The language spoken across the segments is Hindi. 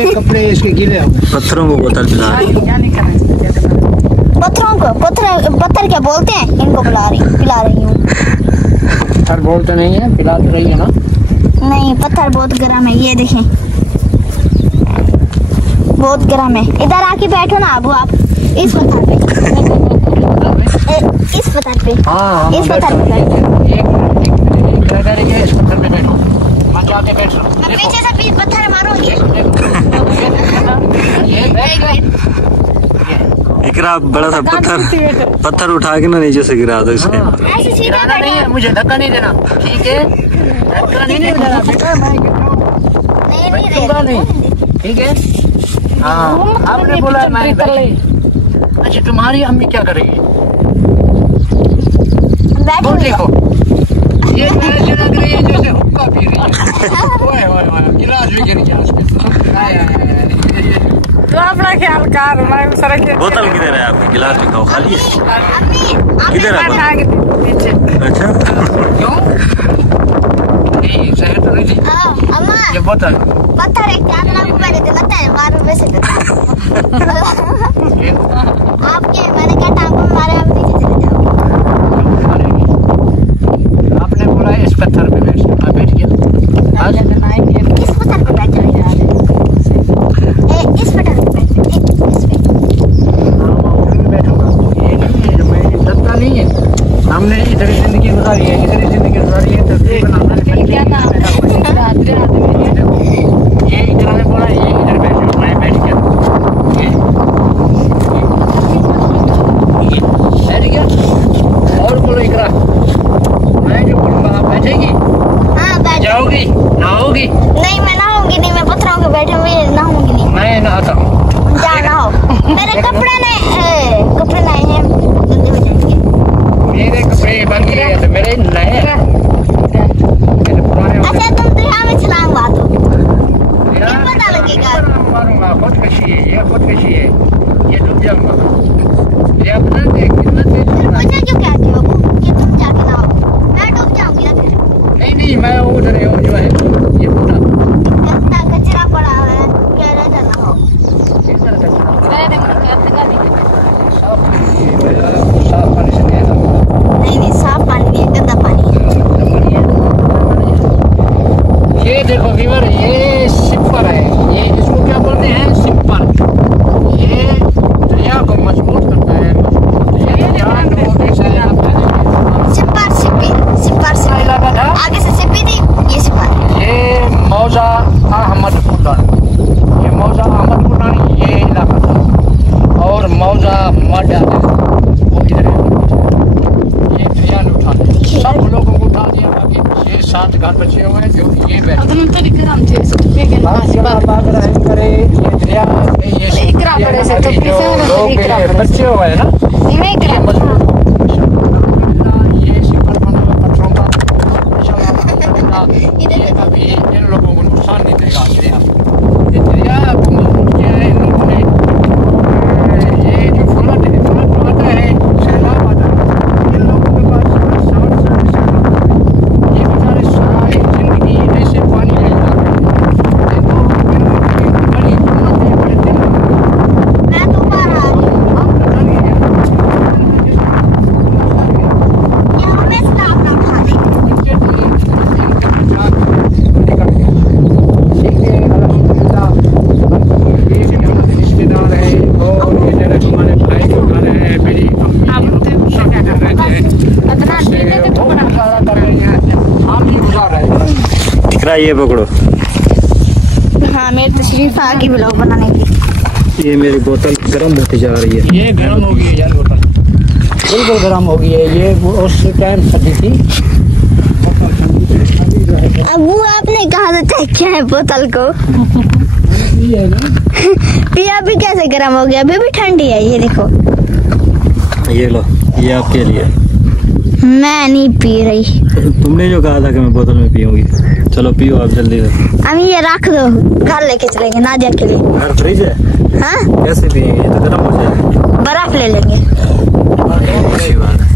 ये कपड़े इसके गीले हो गए। पत्थरों को बोतल पिला रही है। पत्थरों को पत्थर क्या बोलते हैं इनको पिला रही हूँ। पत्थर बोलते नहीं है, पिला तो रही है ना। नहीं पत्थर बहुत गर्म है, ये देखें बहुत गर्म है। इधर आके बैठो ना अबू आप इस पत्थर पे, इस पत्थर पे, इस पत्थर पे इस पत्थर पे बैठो। मैं जाके बैठ रहा हूँ। पीछे से पत्थर मारूंगी। इकरा बड़ा सा पत्थर उठा के ना नीचे से गिरा दो इसे। ऐसे सीधा नहीं है, मुझे धक्का नहीं देना, ठीक है? धक्का नहीं देना बेटा, मैं गिरूंगा नहीं, ठीक है? हाँ, आपने बोला मैं अच्छा तुम्हारी अम्मी क्या करेगी? वो देखो ये ऐसे लग रही है जैसे हुक्का पी रही है। ओए ओए ओए गिलास भी गिर गया उसके। तो अपना ख्याल कर, मैं सड़क के बोतल किधर है आपकी? गिलास भी खाओ, खाली है किधर है? अच्छा क्यों? नहीं शहर तो नहीं थी ये बोतल। पत्थर एक चादर को मैंने दिया था 12 रुपए से आपके मैंने क्या टांग को मारे आप नीचे चले जाओ। आपने बोला इस पत्थर पे बैठ गया। इस पत्थर पे बैठ जाओ, इस पत्थर पे बैठ इस पे। बैठूंगा ये नहीं है, मैं डरता नहीं है। हमने इधर जिंदगी गुजारी है, इधर जिंदगी गुजारी है तो क्या था? ये इधर ने बोला ये इधर बैठो, मैं बैठ गया। बैठ गया और बोलो इकरा, मैं जो बोलूँगा आप बैठेगी? हाँ बैठ जाओगी? नहाओगी? नहीं मैं नहाऊंगी नहीं, मैं पत्थरों पे बैठूंगी नहाऊंगी नहीं। मैं नहाता हूँ। जा नहाओ, मेरे कपड़े नए हैं गंदे हो जाएंगे। मेरे कपड़े बन गए तो मेरे नए हैं। अच्छा तुम दरिया में छलांग मारो, पता लगेगा। मारूंगा, खुदकशी है ये, खुदकशी है ये, डूब जाऊंगा। ये अपना देख कितना तेज चल रहा है। मुझे क्यों कहते हो बाबू कि तुम जाके नहाओ? मैं डूब जाऊंगी ना फिर। नहीं मैं उधर जो है ये पूरा गंदा कचरा पड़ा है, कह रहे थे नहाओ। साफ पानी से नहीं नहीं साफ पानी नहीं है, गंदा पानी है। ये देखो वीवर, ये सिपर है, ये इसको क्या बोलते हैं? सिपर। ये दरिया को मजबूत करता है। सिपर आगे से सिप्पी थी, ये सिपर। ये मौजा अहमद कुटानी, ये मौजा अहमद कुटानी ये इलाका था। और मौजा मड वो इधर है। ये दरिया ने उठा दिया, सब लोगों को उठा दिया। बाकी 6-7 घर बचे हुए हैं जो ये बैठे बच्चे हुए हैं ना। ये सिपर बना हुआ पत्थरों का, ये कभी इन लोगों को नुकसान नहीं देगा। ये दरिया को मजबूत किया है इन लोगों ने। ये जो फ्लड आता है, सैलाब आता है, इन लोगों के पास 60 साल सैलाब आता है। ये बेचारे सारी जिंदगी ऐसे पानी में रहते हैं। मैं तो बाहर आ रही हूँ, यहाँ पे स्टाफ ना उठा दे। रिश्तेदार है और इधर हमारे भाई जो घर है, मेरी अम्मी सब इधर रहते हैं। हम ही गुजार रहे हैं। इकरा ये पकड़ो, हाँ मेरी तशरीफ आ गई ब्लॉग बनाने की। ये मेरी बोतल गर्म होती जा रही है। ये गर्म हो गई है यार, बोतल बिल्कुल गर्म हो गई है। ये उस टाइम सर्दी थी। अबू आपने कहा था क्या है बोतल को? पिया भी कैसे गर्म हो गया? अभी भी ठंडी है, ये देखो। ये लो, ये आपके लिए। मैं नहीं पी रही। तुमने जो कहा था कि मैं बोतल में पीऊंगी। चलो पियो आप जल्दी से। अम्मी ये रख दो, घर लेके चलेंगे नादिया के लिए। घर फ्रिज है? हाँ कैसे पिएंगे? ये तो गर्म हो जाएगा। बर्फ ले लेंगे। अच्छी बात है।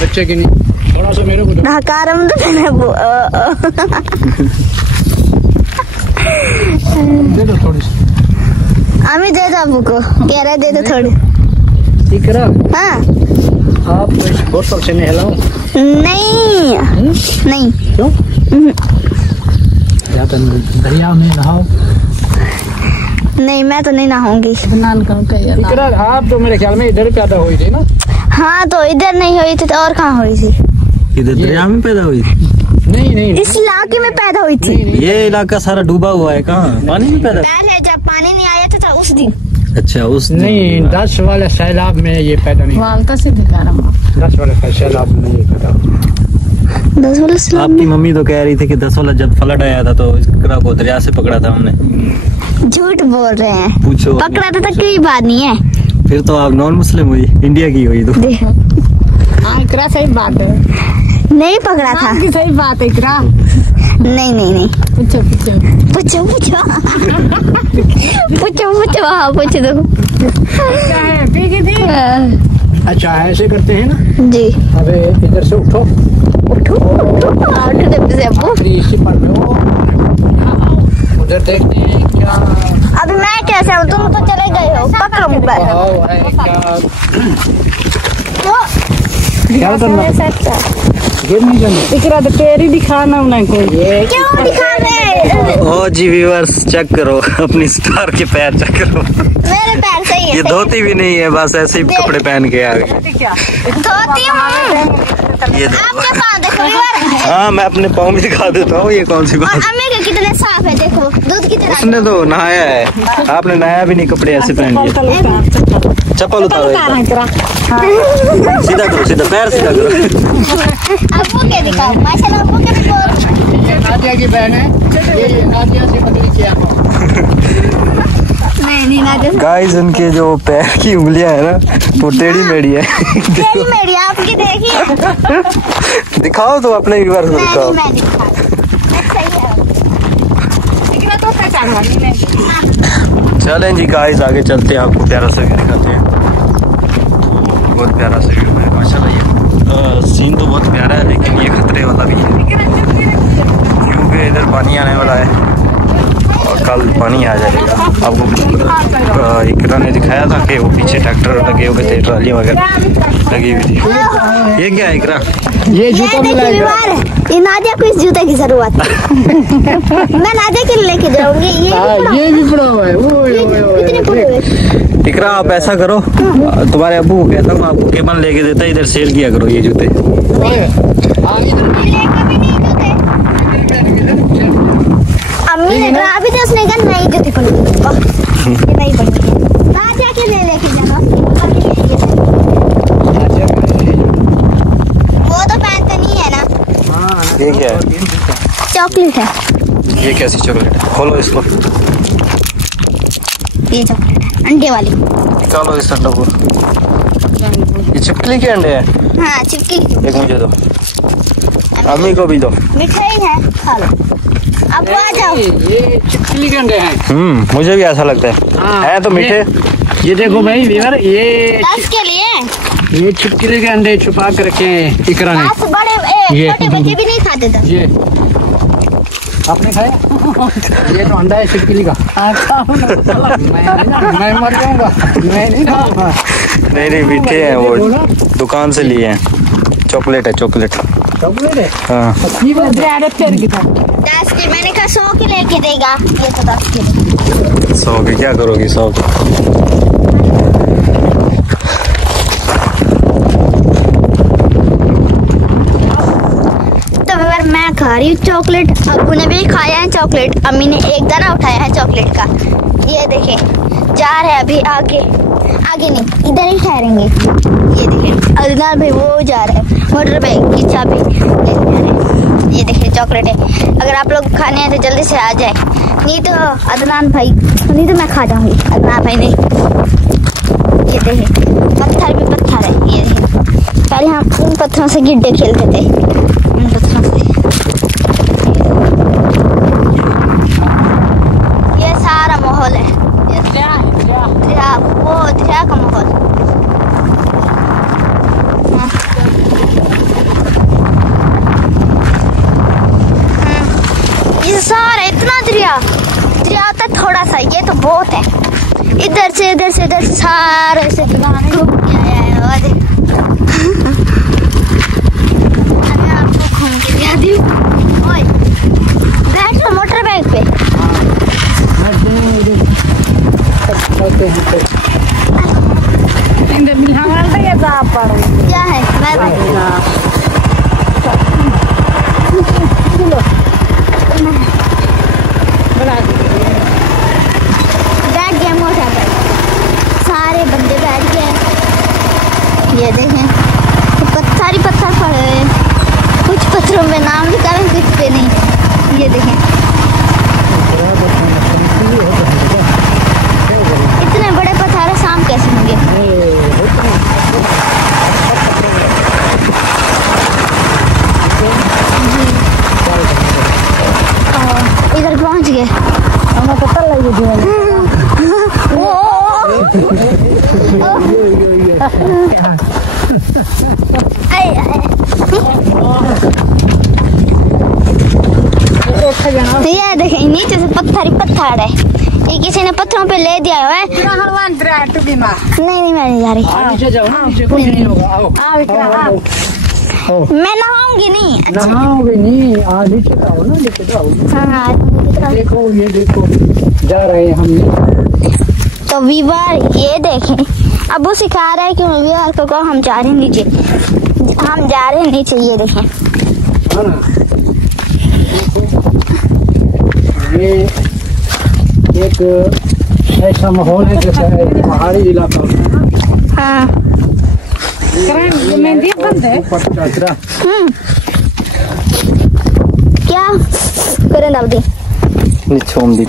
बच्चे की नहीं, थोड़ा सा मेरे को दे दो थोड़ी सी। अम्मी दे दो अबू को, कह रहे दे दो थोड़ी। इकरा हाँ आप इस बोतल से नहलाओ। नहीं नहीं क्यों? या तो दरिया में नहाओ। नहीं मैं तो नहीं नहाऊंगी। इकरा आप तो मेरे ख्याल में इधर पैदा हुई थी ना? हाँ तो इधर नहीं हुई थी तो और कहाँ हुई थी? इधर दरिया में पैदा हुई थी? नहीं इस इलाके में पैदा हुई थी। ये इलाका सारा डूबा हुआ है, कहाँ पानी में पैदा? पहले जब पानी नहीं आया था उस दिन। अच्छा उस नहीं 10 वाले सैलाब में ये पैदा नहीं। 10 वाले सैलाब में ये पैदा। 10 वाला सैलाब आपकी मम्मी तो कह रही थी कि 10 वाला जब फ्लड आया था तो इकरा को दरिया से पकड़ा था हमने। झूठ बोल रहे हैं। पूछो। पकड़ा था तो कोई बात नहीं है। फिर तो आप नॉन मुस्लिम हुई, इंडिया की हुई तो। इकरा सही बात है। नहीं पकड़ा था। सही बात है इकरा। नहीं पूछो पूछो हाँ पूछ दो। पी की थी। अच्छा ऐसे करते हैं ना जी अबे इधर से उठो उठो जल्दी से अब्बू। आखिरी इसी पर में वो उधर देखते हैं क्या। अभी मैं कैसे हूँ, तुम तो चले गए हो। पकड़ो मोबाइल। क्या करना गिर नहीं जाना। इकरा तो तेरी दिखाना उन्हें कोई। क्यों दिखा रहे? ओ जी व्यूअर्स चेक करो अपनी स्टार के पैर चेक करो। मेरे पैर सही है। ये धोती भी नहीं है, बस ऐसे ही कपड़े पहन के आ गए। धोती हूँ। ये आपके पाँव देखो यार। हाँ मैं अपने पाँव भी दिखा देता हूँ। ये कौन सी बात? अम्मी के कितने साफ है देखो, दूध कितना। उसने तो नहाया है, आपने नहाया भी नहीं, कपड़े ऐसे पहन लिए। चप्पल उतारो सीधा करो, सीधा पैर सीधा करो। अब्बू के दिखाओ। माशाल्लाह अब्बू के दिखाओ। ये नादिया की बहन है। ये नादिया से बदली किया। नहीं नादिया। गाइस उनके जो पैर की उंगलियां है ना वो टेढ़ी मेढ़ी है। तेरी मेरी आपकी देखिए। दिखाओ तो अपने व्यूअर्स को दिखाओ। मैं नहीं दिखा। सही है। इकरा तो पहचानवानी नहीं। चलें जी गाइस आगे चलते हैं, आपको प्यारा सा व्यू दिखाते हैं। बहुत प्यारा सा व्यू है माशाल्लाह। ये सीन तो बहुत प्यारा है लेकिन ये खतरे वाला भी है क्योंकि इधर पानी आने वाला है और कल पानी आ जाएगा। आपको इकरा ने दिखाया था कि वो पीछे ट्रैक्टर लगे हुए थे, ट्राली वगैरह लगी हुई थी। ये क्या है इकरा? ये जूता मिला है। ये नादिया को इस जूते की जरूरत है। मैं नादिया के लिए लेके जाऊंगी। ये भी पड़ा हुआ है। कितने पड़े हुए? इकरा आप ऐसा करो, तुम्हारे अब्बू को कहता हूँ आपको केबल लेके देता है, इधर सेल किया करो ये जूते। लेके भी नहीं जूते। अम्मी ने कहा अभी तो उसने कहा नहीं जूते पड़ेगी। ये नहीं पड़ेगी। नादिया के लिए लेके जाना। वो तो पहनते नहीं है ना। ये क्या है? चॉकलेट है। ये कैसी चॉकलेट है? खोलो इसको, ये चॉकलेट है अंडे वाली। निकालो इस अंडे को। ये चिपकली के अंडे हैं? हाँ चिपकी। एक मुझे दो, अम्मी को भी दो। मिठाई है खा लो। अब आ जाओ। ये चिपकली के अंडे हैं। मुझे भी ऐसा लगता है। है तो मीठे। ये देखो भाई यार, ये 10 के लिए। ये छिपकली के अंडे छुपा कर रखे हैं इकरा ने। बड़े छोटे बच्चे भी नहीं खाते थे। ये आपने खाया? ये तो अंडा है छिपकली का। मैं मर जाऊंगा, मैं नहीं खाऊंगा। नहीं मीठे हैं, वो दुकान से लिए हैं। चॉकलेट है, चॉकलेट है। हाँ 10 की। मैंने कहा 100 की लेके देगा। ये तो 10 की। 100 की क्या करोगी? 100 की मैं खा रही हूँ चॉकलेट। अब्बू ने भी खाया है चॉकलेट। अम्मी ने एक दाना उठाया है चॉकलेट का। ये देखे जा रहे हैं अभी आगे। आगे नहीं, इधर ही ठहरेंगे। ये देखे अदनान भाई वो जा रहे हैं मोटर बाइक की चाबी लेके जा रहे हैं। ये देखे चॉकलेट है। अगर आप लोग खाने हैं तो जल्दी से आ जाए, नहीं तो अदनान भाई, नहीं तो मैं खा जाऊंगी। अदनान भाई नहीं। ये देखे पत्थर भी पत्थर है। ये देखे पहले हम उन पत्थरों से गिड्डे खेलते थे। उन पत्थरों से ये सारा माहौल है। दरिया, वो दरिया का माहौल। ये सारा इतना दरिया बहुत है। इधर से इधर से इधर सारे से घूम के आया है। और मैं आपको घूम के दिखाती हूँ। ओए बैठ लो मोटर बाइक पे। क्या है बैठ गया मोटर बाइक, सारे बंदे बैठ गए। ये देखें सारी पत्थर पड़े हुए हैं, कुछ पत्थरों में नाम लिखा है कुछ पे नहीं। ये देखें इतने बड़े पत्थर शाम कैसे होंगे। इधर पहुंच गए। हमें पता लग गया। तो ये देखें नीचे से पत्थर ही पत्थर है। ये किसी ने पत्थरों पे ले दिया है। नहीं नहीं मैं नहीं जा रही। मैं नहाऊंगी नहीं। नहाओगे नहीं, नीचे जाओ ना, नीचे जाओ। हाँ देखो ये देखो जा रहे हैं हम। तो वीवर ये देखें अब वो सिखा रहा है कि वीवर को हम जा रहे हैं नीचे, हम जा रहे हैं नीचे। ये देखें ये एक ऐसा माहौल है जैसे पहाड़ी इलाका होता है ना। हाँ क्या करें दाऊदी निचोम दी